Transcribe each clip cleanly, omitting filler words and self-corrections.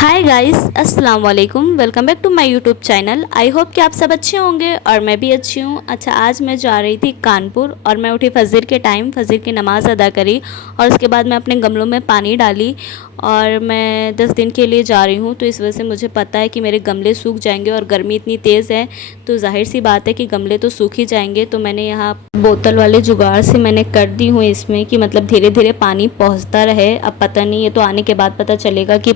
हाय guys, अस्सलाम वालेकुम। Welcome back to my YouTube channel. I hope कि आप सब अच्छे होंगे और मैं भी अच्छी हूँ। अच्छा, आज मैं जा रही थी कानपुर और मैं उठी फजर के टाइम, फजर की नमाज़ अदा करी और उसके बाद मैं अपने गमलों में पानी डाली और मैं 10 दिन के लिए जा रही हूँ। तो इस वजह से मुझे पता है कि मेरे गमले सूख जाएंगे और गर्मी इतनी तेज़ है तो जाहिर सी बात है कि गमले तो सूख ही जाएंगे। तो मैंने यहाँ बोतल वाले जुगाड़ से मैंने कर दी हूँ इसमें कि मतलब धीरे धीरे पानी पहुँचता रहे। अब पता नहीं, ये तो आने के बाद पता चलेगा कि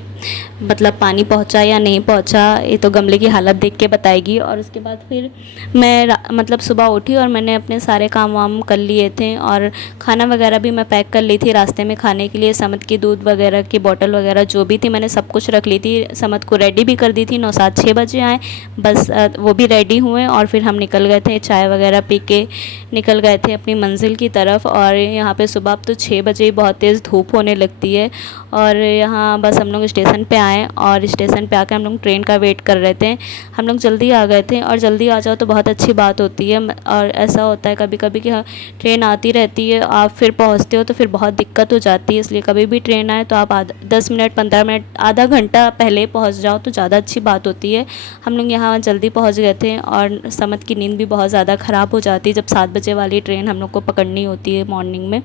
मतलब पानी पहुंचा या नहीं पहुंचा, ये तो गमले की हालत देख के बताएगी। और उसके बाद फिर मैं मतलब सुबह उठी और मैंने अपने सारे काम वाम कर लिए थे और खाना वगैरह भी मैं पैक कर ली थी रास्ते में खाने के लिए। समद की दूध वगैरह की बोतल वगैरह जो भी थी मैंने सब कुछ रख ली थी। समद को रेडी भी कर दी थी। 9-6 बजे आए, बस वो भी रेडी हुए और फिर हम निकल गए थे। चाय वगैरह पी के निकल गए थे अपनी मंजिल की तरफ। और यहाँ पे सुबह अब तो 6 बजे ही बहुत तेज़ धूप होने लगती है और यहाँ बस हम लोग स्टेशन पे आए और स्टेशन पे आकर हम लोग ट्रेन का वेट कर रहे थे। हम लोग जल्दी आ गए थे और जल्दी आ जाओ तो बहुत अच्छी बात होती है। और ऐसा होता है कभी कभी कि हाँ, ट्रेन आती रहती है, आप फिर पहुँचते हो तो फिर बहुत दिक्कत हो जाती है। इसलिए कभी भी ट्रेन आए तो आप 10 मिनट 15 मिनट आधा घंटा पहले पहुँच जाओ तो ज़्यादा अच्छी बात होती है। हम लोग यहाँ जल्दी पहुँच गए थे और समद की नींद भी बहुत ज़्यादा ख़राब हो जाती है जब 7 बजे वाली ट्रेन हम लोग को पकड़नी होती है मॉर्निंग में।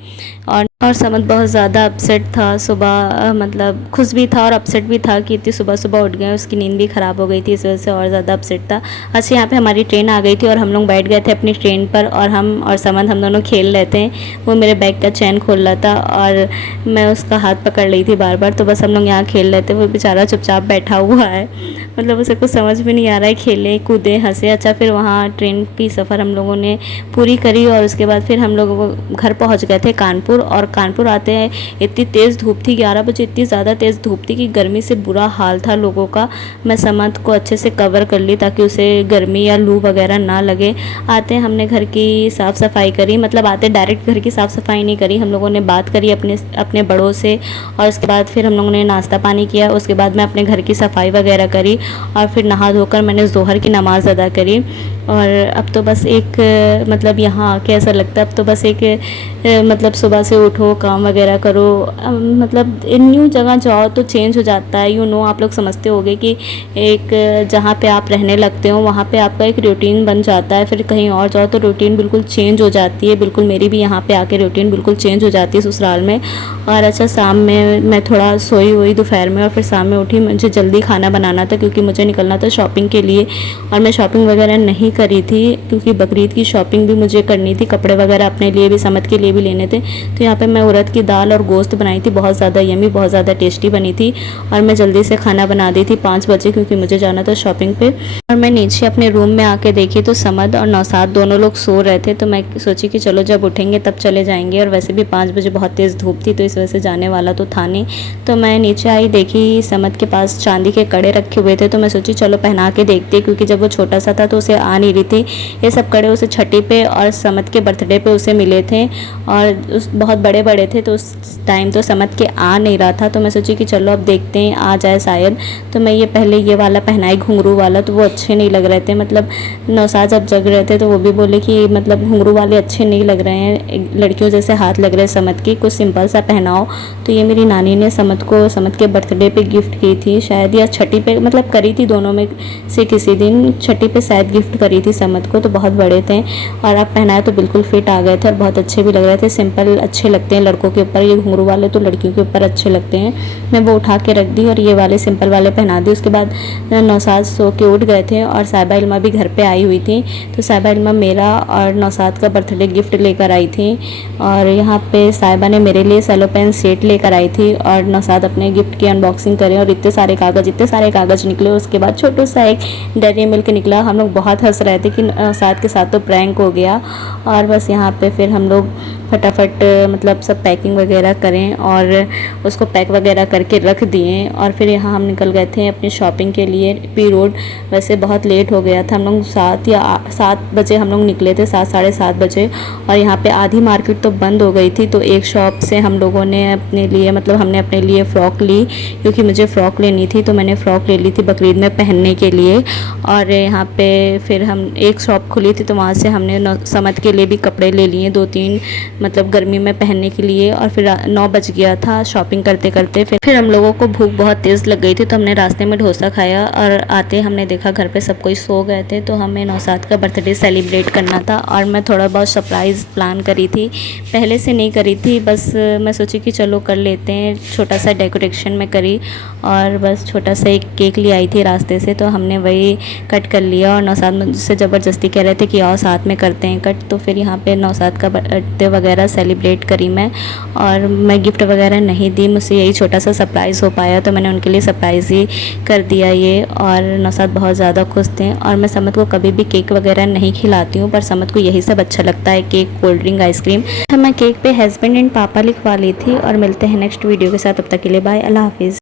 और समद बहुत ज़्यादा अपसेट था सुबह, मतलब खुश भी था और अपसेट भी था कि इतनी सुबह सुबह उठ गए। उसकी नींद भी ख़राब हो गई थी, इस वजह से और ज़्यादा अपसेट था। अच्छा, यहाँ पे हमारी ट्रेन आ गई थी और हम लोग बैठ गए थे अपनी ट्रेन पर और हम और समद हम दोनों खेल रहे थे। वो मेरे बैग का चैन खोल रहा था और मैं उसका हाथ पकड़ रही थी बार बार। तो बस हम लोग यहाँ खेल रहे थे, वो बेचारा चुपचाप बैठा हुआ है, मतलब उसे कुछ समझ भी नहीं आ रहा है। खेले कूदे हंसे। अच्छा, फिर वहाँ ट्रेन की सफ़र हम लोगों ने पूरी करी और उसके बाद फिर हम लोग घर पहुँच गए थे कानपुर। और कानपुर आते हैं इतनी तेज़ धूप थी, 11 बजे इतनी ज़्यादा तेज़ धूप थी कि गर्मी से बुरा हाल था लोगों का। मैं समद को अच्छे से कवर कर ली ताकि उसे गर्मी या लू वगैरह ना लगे। आते हमने घर की साफ़ सफाई करी, मतलब आते डायरेक्ट घर की साफ़ सफाई नहीं करी, हम लोगों ने बात करी अपने बड़ों से और उसके बाद फिर हम लोगों ने नाश्ता पानी किया। उसके बाद मैं अपने घर की सफाई वगैरह करी और फिर नहा धोकर मैंने ज़ोहर की नमाज़ अदा करी। और अब तो बस एक मतलब यहाँ आके ऐसा लगता है अब तो बस एक मतलब सुबह से उठो, काम वगैरह करो, मतलब न्यू जगह जाओ तो चेंज हो जाता है। आप लोग समझते होंगे कि एक जहाँ पे आप रहने लगते हो वहाँ पे आपका एक रूटीन बन जाता है, फिर कहीं और जाओ तो रूटीन बिल्कुल चेंज हो जाती है। बिल्कुल मेरी भी यहाँ पे आके रूटीन बिल्कुल चेंज हो जाती है ससुराल में। और अच्छा, शाम में मैं थोड़ा सोई हुई दोपहर में और फिर शाम में उठी। मुझे जल्दी खाना बनाना था क्योंकि मुझे निकलना था शॉपिंग के लिए और मैं शॉपिंग वगैरह नहीं करी थी क्योंकि बकरीद की शॉपिंग भी मुझे करनी थी, कपड़े वगैरह अपने लिए भी समद के लिए भी लेने थे। तो यहाँ पे मैं उड़द की दाल और गोश्त बनाई थी, बहुत ज़्यादा यमी, बहुत ज़्यादा टेस्टी बनी थी। और मैं जल्दी से खाना बना दी थी 5 बजे क्योंकि मुझे जाना था शॉपिंग पे। और मैं नीचे अपने रूम में आके देखी तो समद और नौसाद दोनों लोग सो रहे थे। तो मैं सोची कि चलो जब उठेंगे तब चले जाएंगे और वैसे भी 5 बजे बहुत तेज़ धूप थी तो इस वजह से जाने वाला तो था नहीं। तो मैं नीचे आई, देखी समद के पास चांदी के कड़े रखे हुए थे तो मैं सोची चलो पहना के देखती क्योंकि जब वो छोटा सा था तो उसे आ नहीं रही थी ये सब कड़े। उसे छठी पे और समद के बर्थडे पे उसे मिले थे और उस बहुत बड़े बड़े थे तो उस टाइम तो समझ के आ नहीं रहा था। तो मैं सोची कि चलो अब देखते हैं आ जाए शायद। तो मैं ये पहले ये वाला पहनाई घुंघरू वाला, तो वो अच्छे नहीं लग रहे थे। मतलब नौसाद जब जग रहे थे तो वो भी बोले कि मतलब घुंघरू वाले अच्छे नहीं लग रहे हैं, लड़कियों जैसे हाथ लग रहे हैं समझ की, कुछ सिंपल सा पहनाओ। तो ये मेरी नानी ने समझ के बर्थडे पे गिफ्ट की थी शायद, या छठी पे, मतलब करी थी दोनों में से किसी दिन। छठी पे शायद गिफ्ट करी थी समझ को, तो बहुत बड़े थे और अब पहनाए तो बिल्कुल फिट आ गए थे और बहुत अच्छे भी लग रहे थे। सिंपल अच्छे लगते हैं लड़कों के ऊपर, ये घुंघरू वाले तो लड़कियों के ऊपर अच्छे लगते हैं। मैं वो उठा के रख दी और ये वाले सिंपल वाले पहना दी। उसके बाद नौसाद सो के उठ गए थे और साहिबा इल्मा भी घर पे आई हुई थी। तो साहिबा इल्मा मेरा और नौसाद का बर्थडे गिफ्ट लेकर आई थी और यहाँ पे साहिबा ने मेरे लिए सेलो पेन सेट लेकर आई थी और नौसाद अपने गिफ्ट की अनबॉक्सिंग करे और इतने सारे कागज़ निकले। उसके बाद छोटा सा एक डेयरी मिल्क निकला। हम लोग बहुत हंस रहे थे कि नौसाद के साथ तो प्रैंक हो गया। और बस यहाँ पे फिर हम लोग फटाफट मतलब सब पैकिंग वगैरह करें और उसको पैक वगैरह करके रख दिए और फिर यहाँ हम निकल गए थे अपनी शॉपिंग के लिए पी रोड। वैसे बहुत लेट हो गया था, हम लोग 7 बजे हम लोग निकले थे, 7 साढ़े 7 बजे। और यहाँ पे आधी मार्केट तो बंद हो गई थी तो एक शॉप से हम लोगों ने अपने लिए, मतलब हमने अपने लिए फ़्रॉक ली क्योंकि मुझे फ़्रॉक लेनी थी तो मैंने फ़्रॉक ले ली थी बकरीद में पहनने के लिए। और यहाँ पे फिर हम एक शॉप खुली थी तो वहाँ से हमने समद के लिए भी कपड़े ले लिए 2-3 मतलब गर्मी में पहनने के लिए। और फिर 9 बज गया था शॉपिंग करते करते। फिर हम लोगों को भूख बहुत तेज़ लग गई थी, तो हमने रास्ते में डोसा खाया और आते हमने देखा घर पे सब कोई सो गए थे। तो हमें नौशाद का बर्थडे सेलिब्रेट करना था और मैं थोड़ा बहुत सरप्राइज़ प्लान करी थी, पहले से नहीं करी थी, बस मैं सोची कि चलो कर लेते हैं। छोटा सा डेकोरेशन में करी और बस छोटा सा एक केक ले आई थी रास्ते से, तो हमने वही कट कर लिया। और नौशाद मुझसे ज़बरदस्ती कह रहे थे कि आओ साथ में करते हैं कट। तो फिर यहाँ पे नौशाद का बर्थडे वगैरह सेलिब्रेट करी मैं, और मैं गिफ्ट वगैरह नहीं दी, मुझसे यही छोटा सा सरप्राइज़ हो पाया, तो मैंने उनके लिए सरप्राइज़ ही कर दिया ये। और नौशाद बहुत ज़्यादा खुश थे। और मैं समद को कभी भी केक वगैरह नहीं खिलाती हूँ, पर समद को यही सब अच्छा लगता है, केक, कोल्ड ड्रिंक, आइसक्रीम। तो मैं केक पे हस्बैंड एंड पापा लिखवा ली थी। और मिलते हैं नेक्स्ट वीडियो के साथ, तब तक के लिए बाय, अल्लाह हाफिज़।